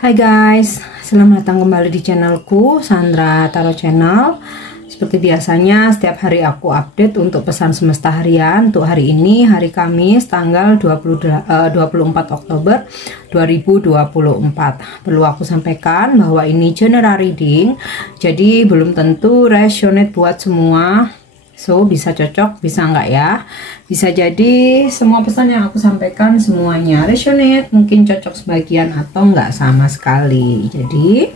Hai guys, selamat datang kembali di channelku Sandra Tarot Channel. Seperti biasanya setiap hari aku update untuk pesan semesta harian. Untuk hari ini hari Kamis tanggal 24 Oktober 2024. Perlu aku sampaikan bahwa ini general reading, jadi belum tentu resonate buat semua. So bisa cocok, bisa enggak ya. Bisa jadi semua pesan yang aku sampaikan semuanya resonate, mungkin cocok sebagian atau enggak sama sekali. Jadi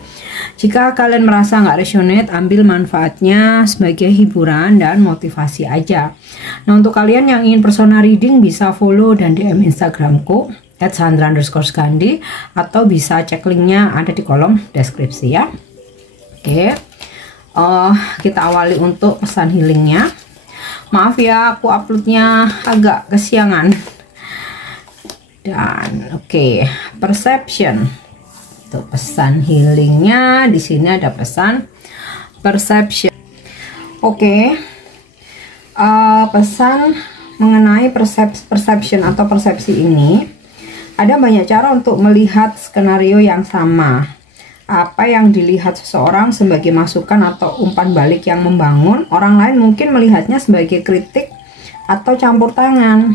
jika kalian merasa enggak resonate, ambil manfaatnya sebagai hiburan dan motivasi aja. Nah, untuk kalian yang ingin personal reading bisa follow dan DM Instagramku @sandra_skandi, atau bisa cek linknya ada di kolom deskripsi ya. Oke. Kita awali untuk pesan healingnya. Maaf ya, aku uploadnya agak kesiangan. Dan oke, perception. Untuk pesan healingnya di sini ada pesan perception. Oke. Pesan mengenai perception atau persepsi ini, ada banyak cara untuk melihat skenario yang sama. Apa yang dilihat seseorang sebagai masukan atau umpan balik yang membangun, orang lain mungkin melihatnya sebagai kritik atau campur tangan.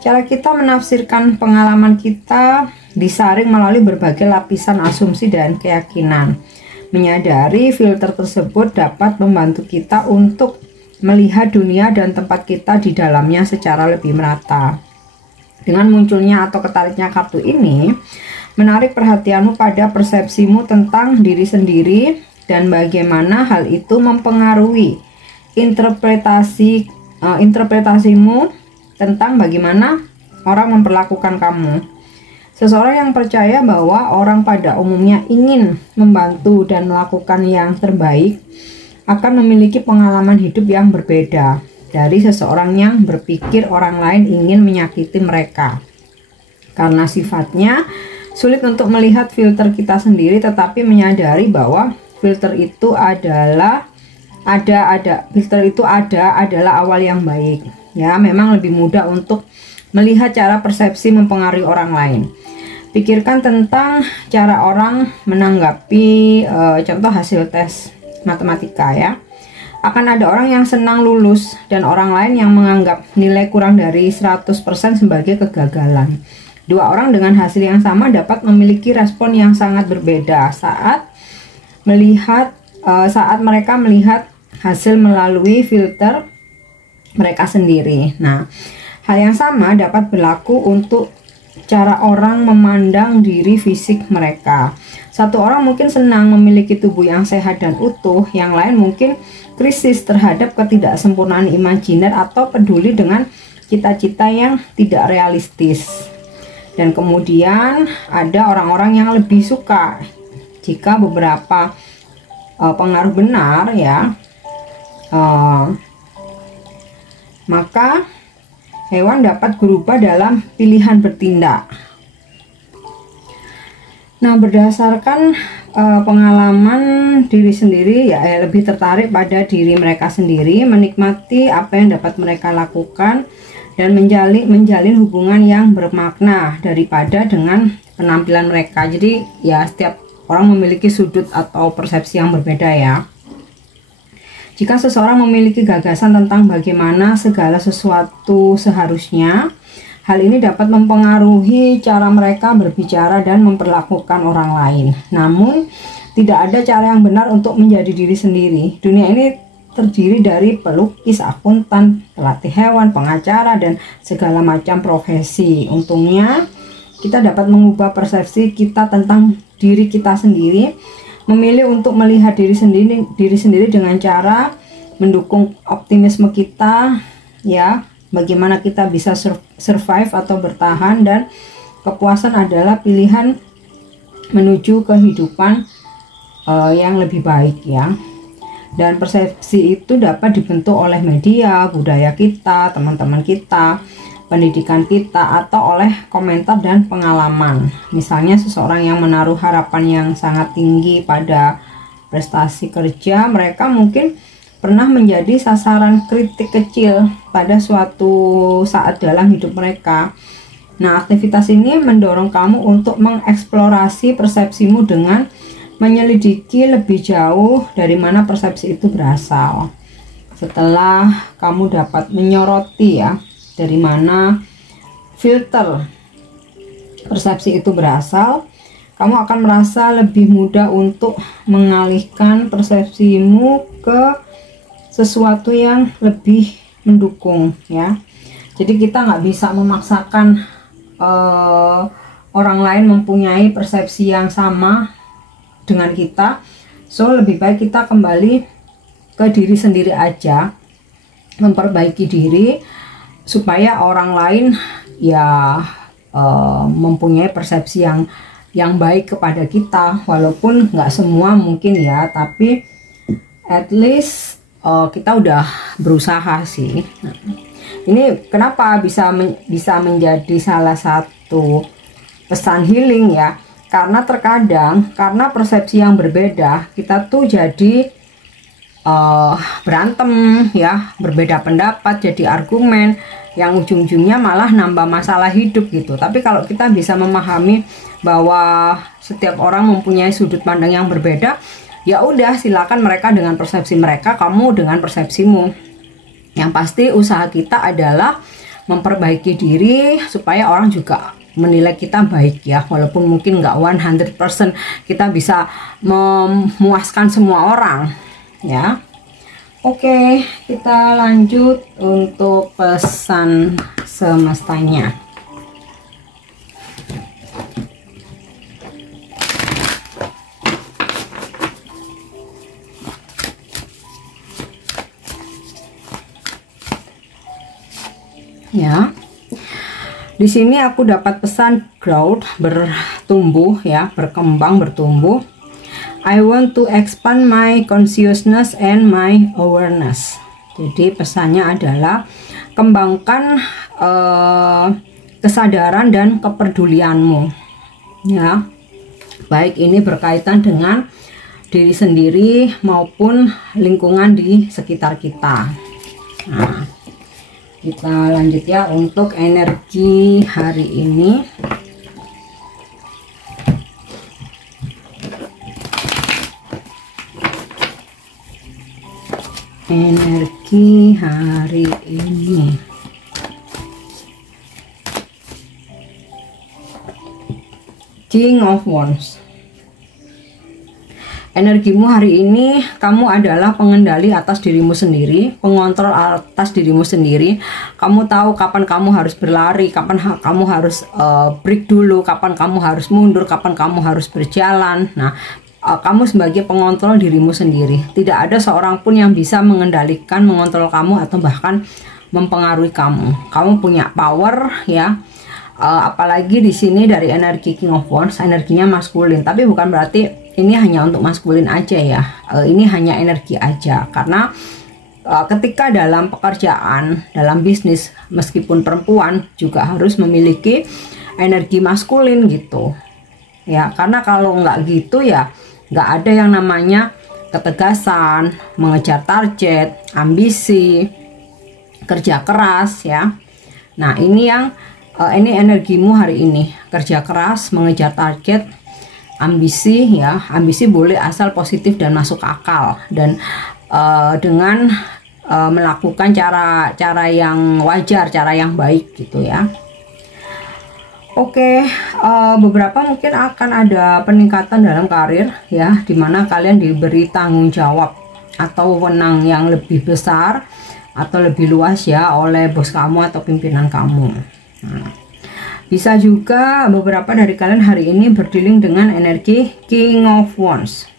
Cara kita menafsirkan pengalaman kita disaring melalui berbagai lapisan asumsi dan keyakinan. Menyadari filter tersebut dapat membantu kita untuk melihat dunia dan tempat kita di dalamnya secara lebih merata. Dengan munculnya atau ketariknya kartu ini, menarik perhatianmu pada persepsimu tentang diri sendiri dan bagaimana hal itu mempengaruhi interpretasimu tentang bagaimana orang memperlakukan kamu. Seseorang yang percaya bahwa orang pada umumnya ingin membantu dan melakukan yang terbaik akan memiliki pengalaman hidup yang berbeda dari seseorang yang berpikir orang lain ingin menyakiti mereka. Karena sifatnya sulit untuk melihat filter kita sendiri, tetapi menyadari bahwa filter itu adalah awal yang baik. Ya, memang lebih mudah untuk melihat cara persepsi mempengaruhi orang lain. Pikirkan tentang cara orang menanggapi contoh hasil tes matematika ya. Akan ada orang yang senang lulus dan orang lain yang menganggap nilai kurang dari 100% sebagai kegagalan. Dua orang dengan hasil yang sama dapat memiliki respon yang sangat berbeda saat mereka melihat hasil melalui filter mereka sendiri. Nah, hal yang sama dapat berlaku untuk cara orang memandang diri fisik mereka. Satu orang mungkin senang memiliki tubuh yang sehat dan utuh, yang lain mungkin krisis terhadap ketidaksempurnaan imajiner atau peduli dengan cita-cita yang tidak realistis. Dan kemudian ada orang-orang yang lebih suka jika beberapa pengaruh benar ya, maka hewan dapat berubah dalam pilihan bertindak. Nah, berdasarkan pengalaman diri sendiri ya, lebih tertarik pada diri mereka sendiri, menikmati apa yang dapat mereka lakukan dan menjalin hubungan yang bermakna daripada dengan penampilan mereka. Jadi ya, setiap orang memiliki sudut atau persepsi yang berbeda ya. Jika seseorang memiliki gagasan tentang bagaimana segala sesuatu seharusnya, hal ini dapat mempengaruhi cara mereka berbicara dan memperlakukan orang lain. Namun tidak ada cara yang benar untuk menjadi diri sendiri. Dunia ini terdiri dari pelukis, akuntan, pelatih hewan, pengacara, dan segala macam profesi. Untungnya kita dapat mengubah persepsi kita tentang diri kita sendiri, memilih untuk melihat diri sendiri dengan cara mendukung optimisme kita ya, bagaimana kita bisa survive atau bertahan, dan kepuasan adalah pilihan menuju kehidupan yang lebih baik ya. Dan persepsi itu dapat dibentuk oleh media, budaya kita, teman-teman kita, pendidikan kita, atau oleh komentar dan pengalaman. Misalnya seseorang yang menaruh harapan yang sangat tinggi pada prestasi kerja, mereka mungkin pernah menjadi sasaran kritik kecil pada suatu saat dalam hidup mereka. Nah, aktivitas ini mendorong kamu untuk mengeksplorasi persepsimu dengan menyelidiki lebih jauh dari mana persepsi itu berasal. Setelah kamu dapat menyoroti ya, dari mana filter persepsi itu berasal, kamu akan merasa lebih mudah untuk mengalihkan persepsimu ke sesuatu yang lebih mendukung ya. Jadi kita nggak bisa memaksakan orang lain mempunyai persepsi yang sama dengan kita. So lebih baik kita kembali ke diri sendiri aja, memperbaiki diri supaya orang lain ya mempunyai persepsi yang baik kepada kita, walaupun nggak semua mungkin ya, tapi at least kita udah berusaha sih. Nah, ini kenapa bisa menjadi salah satu pesan healing ya, karena terkadang karena persepsi yang berbeda kita tuh jadi berantem ya, berbeda pendapat, jadi argumen yang ujung-ujungnya malah nambah masalah hidup gitu. Tapi kalau kita bisa memahami bahwa setiap orang mempunyai sudut pandang yang berbeda, ya udah silakan mereka dengan persepsi mereka, kamu dengan persepsimu. Yang pasti usaha kita adalah memperbaiki diri supaya orang juga menilai kita baik ya, walaupun mungkin nggak 100% kita bisa memuaskan semua orang ya. Oke, kita lanjut untuk pesan semestanya. Ya. Di sini aku dapat pesan growth, bertumbuh ya, berkembang, bertumbuh. I want to expand my consciousness and my awareness. Jadi pesannya adalah kembangkan kesadaran dan kepedulianmu ya, baik ini berkaitan dengan diri sendiri maupun lingkungan di sekitar kita. Nah, kita lanjut ya untuk energi hari ini. Energi hari ini. King of Wands. Energimu hari ini, kamu adalah pengendali atas dirimu sendiri, pengontrol atas dirimu sendiri. Kamu tahu kapan kamu harus berlari, kapan kamu harus break dulu, kapan kamu harus mundur, kapan kamu harus berjalan. Nah, kamu sebagai pengontrol dirimu sendiri. Tidak ada seorang pun yang bisa mengendalikan, mengontrol kamu atau bahkan mempengaruhi kamu. Kamu punya power ya. Apalagi di sini dari energi King of Wands, energinya maskulin. Tapi bukan berarti ini hanya untuk maskulin aja ya. Ini hanya energi aja. Karena ketika dalam pekerjaan, dalam bisnis, meskipun perempuan juga harus memiliki energi maskulin gitu. Ya, karena kalau nggak gitu ya nggak ada yang namanya ketegasan, mengejar target, ambisi, kerja keras ya. Nah, ini yang ini energimu hari ini, kerja keras, mengejar target, ambisi ya. Ambisi boleh asal positif dan masuk akal, dan dengan melakukan cara yang wajar, cara yang baik gitu ya. Oke, beberapa mungkin akan ada peningkatan dalam karir ya, dimana kalian diberi tanggung jawab atau wewenang yang lebih besar atau lebih luas ya oleh bos kamu atau pimpinan kamu. Nah, bisa juga beberapa dari kalian hari ini berdealing dengan energi King of Wands.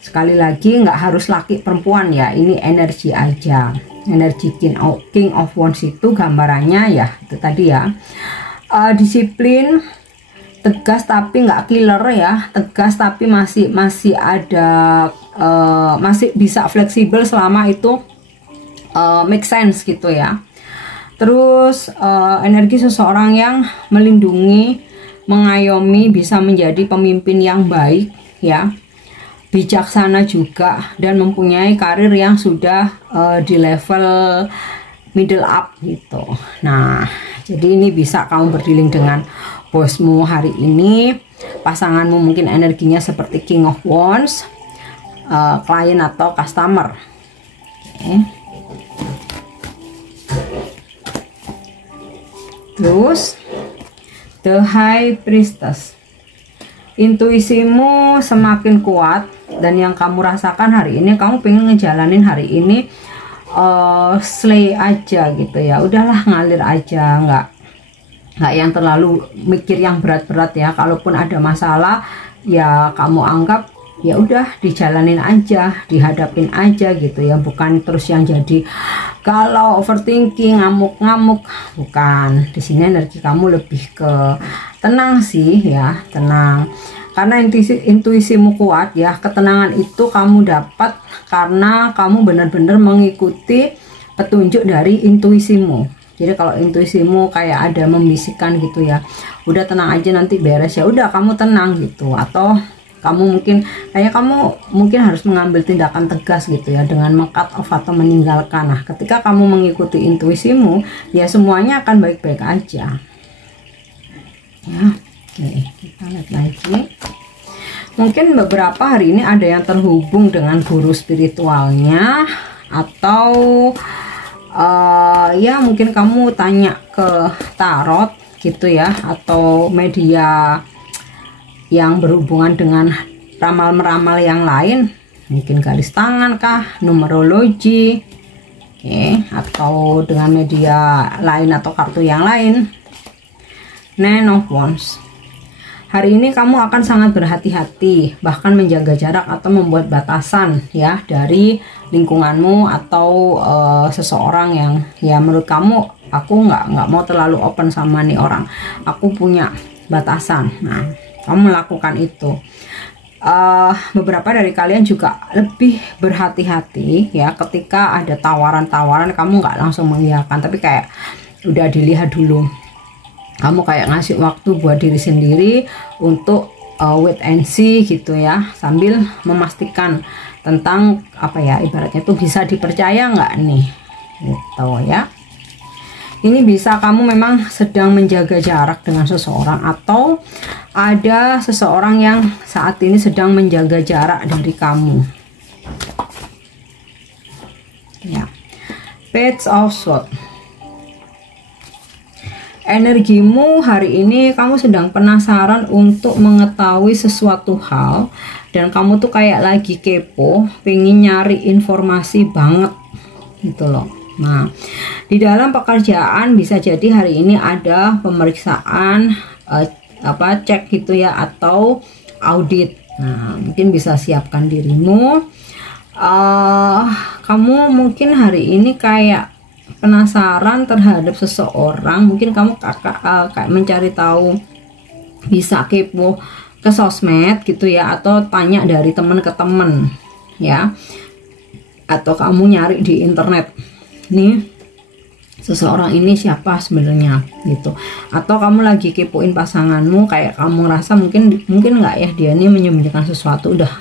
Sekali lagi nggak harus laki perempuan ya, ini energi aja. Energi King of Wands itu gambarannya ya itu tadi ya, disiplin, tegas tapi nggak killer ya, tegas tapi masih ada masih bisa fleksibel selama itu make sense gitu ya. Terus energi seseorang yang melindungi, mengayomi, bisa menjadi pemimpin yang baik ya, bijaksana juga, dan mempunyai karir yang sudah di level middle up gitu. Nah, jadi ini bisa kamu berdealing dengan bosmu hari ini. Pasanganmu mungkin energinya seperti King of Wands, klien atau customer. Oke. Terus The High Priestess. Intuisimu semakin kuat, dan yang kamu rasakan hari ini, kamu pengen ngejalanin hari ini slay aja gitu ya. Udahlah, ngalir aja, nggak yang terlalu mikir yang berat-berat ya. Kalaupun ada masalah ya kamu anggap ya udah dijalanin aja, dihadapin aja gitu ya, bukan terus yang jadi kalau overthinking, ngamuk-ngamuk, bukan. Di sini energi kamu lebih ke tenang sih ya, tenang. Karena intuisimu kuat ya, ketenangan itu kamu dapat karena kamu benar-benar mengikuti petunjuk dari intuisimu. Jadi kalau intuisimu kayak ada membisikkan gitu ya, udah tenang aja nanti beres, ya udah kamu tenang gitu. Atau kamu mungkin harus mengambil tindakan tegas gitu ya, dengan meng-cut off atau meninggalkan. Nah, ketika kamu mengikuti intuisimu, ya semuanya akan baik-baik aja. Ya, oke, kita lihat lagi. Mungkin beberapa hari ini ada yang terhubung dengan guru spiritualnya, atau ya mungkin kamu tanya ke tarot gitu ya, atau media yang berhubungan dengan ramal-meramal yang lain, mungkin garis tangan kah, numerologi, oke, atau dengan media lain atau kartu yang lain. Nine of Wands. Hari ini kamu akan sangat berhati-hati, bahkan menjaga jarak atau membuat batasan ya dari lingkunganmu atau seseorang yang ya menurut kamu, aku nggak mau terlalu open sama nih orang, aku punya batasan. Nah, kamu melakukan itu. Beberapa dari kalian juga lebih berhati-hati ya, ketika ada tawaran-tawaran kamu nggak langsung mengiyakan, tapi kayak udah dilihat dulu. Kamu kayak ngasih waktu buat diri sendiri untuk wait and see gitu ya, sambil memastikan tentang apa ya, ibaratnya tuh bisa dipercaya nggak nih gitu ya. Ini bisa kamu memang sedang menjaga jarak dengan seseorang, atau ada seseorang yang saat ini sedang menjaga jarak dari kamu ya. Page of Swords. Energimu hari ini kamu sedang penasaran untuk mengetahui sesuatu hal, dan kamu tuh kayak lagi kepo, pengen nyari informasi banget gitu loh. Nah, di dalam pekerjaan bisa jadi hari ini ada pemeriksaan cek gitu ya, atau audit. Nah, mungkin bisa siapkan dirimu. Kamu mungkin hari ini kayak penasaran terhadap seseorang, mungkin kamu kayak mencari tahu, bisa kepo ke sosmed gitu ya, atau tanya dari teman ke teman ya, atau kamu nyari di internet nih seseorang ini siapa sebenarnya gitu, atau kamu lagi kepoin pasanganmu, kayak kamu ngerasa mungkin nggak ya dia ini menyembunyikan sesuatu, udah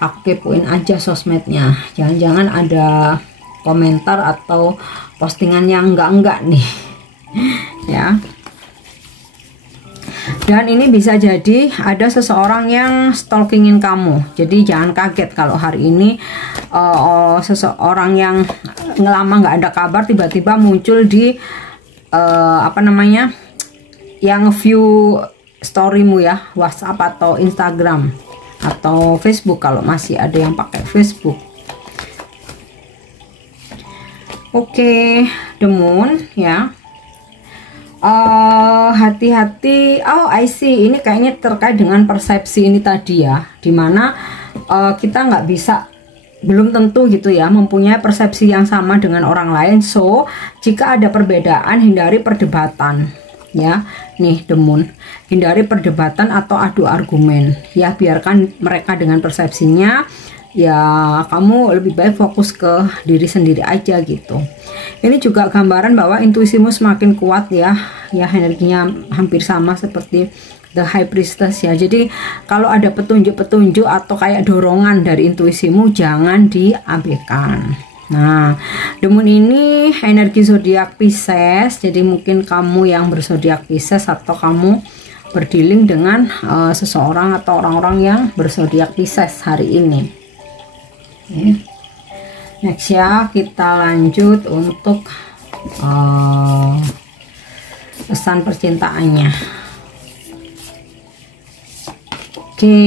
aku kepoin aja sosmednya, jangan-jangan ada komentar atau postingan yang enggak nih ya. Dan ini bisa jadi ada seseorang yang stalkingin kamu, jadi jangan kaget kalau hari ini seseorang yang ngelama nggak ada kabar tiba-tiba muncul di yang view storymu ya, WhatsApp atau Instagram atau Facebook kalau masih ada yang pakai Facebook. Oke, The Moon ya. Hati-hati. Oh, I see. Ini kayaknya terkait dengan persepsi ini tadi ya, dimana kita nggak bisa, belum tentu gitu ya, mempunyai persepsi yang sama dengan orang lain. So, jika ada perbedaan, hindari perdebatan ya. Nih The Moon, hindari perdebatan atau adu argumen ya, biarkan mereka dengan persepsinya. Ya, kamu lebih baik fokus ke diri sendiri aja gitu. Ini juga gambaran bahwa intuisimu semakin kuat ya, energinya hampir sama seperti The High Priestess ya. Jadi kalau ada petunjuk-petunjuk atau kayak dorongan dari intuisimu, jangan diabaikan Nah, the moon ini energi zodiak Pisces, jadi mungkin kamu yang berzodiak Pisces atau kamu berdealing dengan seseorang atau orang-orang yang berzodiak Pisces hari ini. Okay. Next ya, kita lanjut untuk pesan percintaannya. Oke.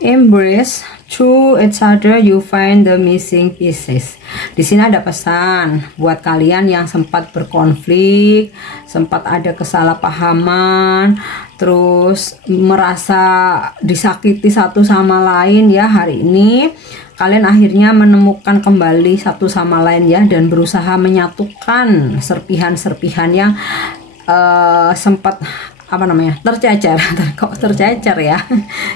Embrace through each other you find the missing pieces. Di sini ada pesan buat kalian yang sempat berkonflik, sempat ada kesalahpahaman, terus merasa disakiti satu sama lain ya. Hari ini kalian akhirnya menemukan kembali satu sama lain ya, dan berusaha menyatukan serpihan-serpihan yang sempat tercecer kok tercecer ya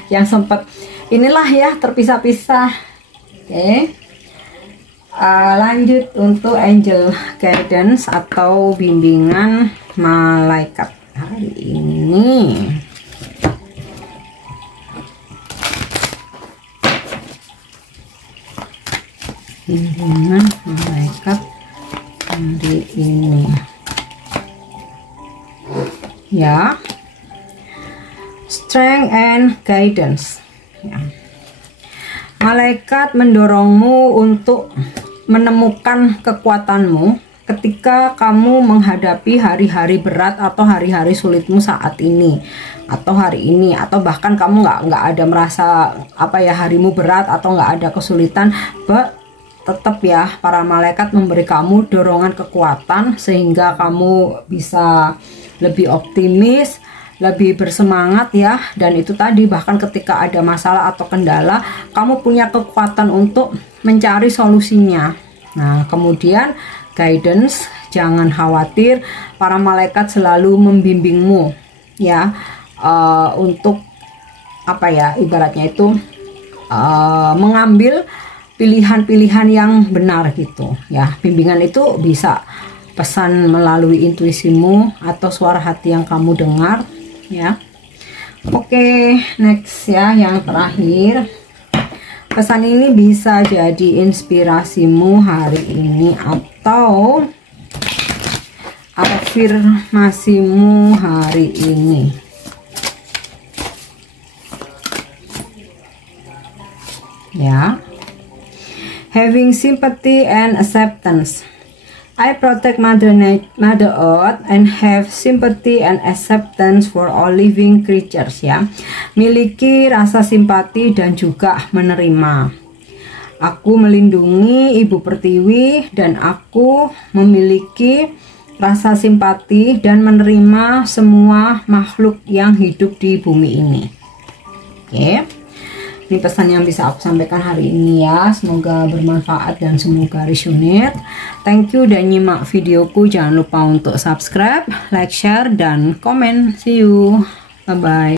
yang sempat inilah ya terpisah-pisah. Oke. Lanjut untuk angel guidance atau bimbingan malaikat hari ini. Bimbingan malaikat hari ini ya. Strength and guidance ya. Malaikat mendorongmu untuk menemukan kekuatanmu ketika kamu menghadapi hari-hari berat atau hari-hari sulitmu saat ini atau hari ini, atau bahkan kamu nggak ada merasa harimu berat atau nggak ada kesulitan, tetap ya para malaikat memberi kamu dorongan kekuatan sehingga kamu bisa lebih optimis, lebih bersemangat ya. Dan itu tadi, bahkan ketika ada masalah atau kendala, kamu punya kekuatan untuk mencari solusinya. Nah, kemudian guidance, jangan khawatir, para malaikat selalu membimbingmu ya, untuk ibaratnya itu mengambil pilihan-pilihan yang benar gitu ya. Bimbingan itu bisa pesan melalui intuisimu atau suara hati yang kamu dengar ya. Oke, next ya, yang terakhir. Pesan ini bisa jadi inspirasimu hari ini atau afirmasimu hari ini ya. Having sympathy and acceptance. I protect Mother Earth and have sympathy and acceptance for all living creatures ya. Miliki rasa simpati dan juga menerima. Aku melindungi Ibu Pertiwi dan aku memiliki rasa simpati dan menerima semua makhluk yang hidup di bumi ini. Oke. Ini pesan yang bisa aku sampaikan hari ini ya. Semoga bermanfaat dan semoga resonate. Thank you udah nyimak videoku. Jangan lupa untuk subscribe, like, share, dan komen. See you. Bye-bye.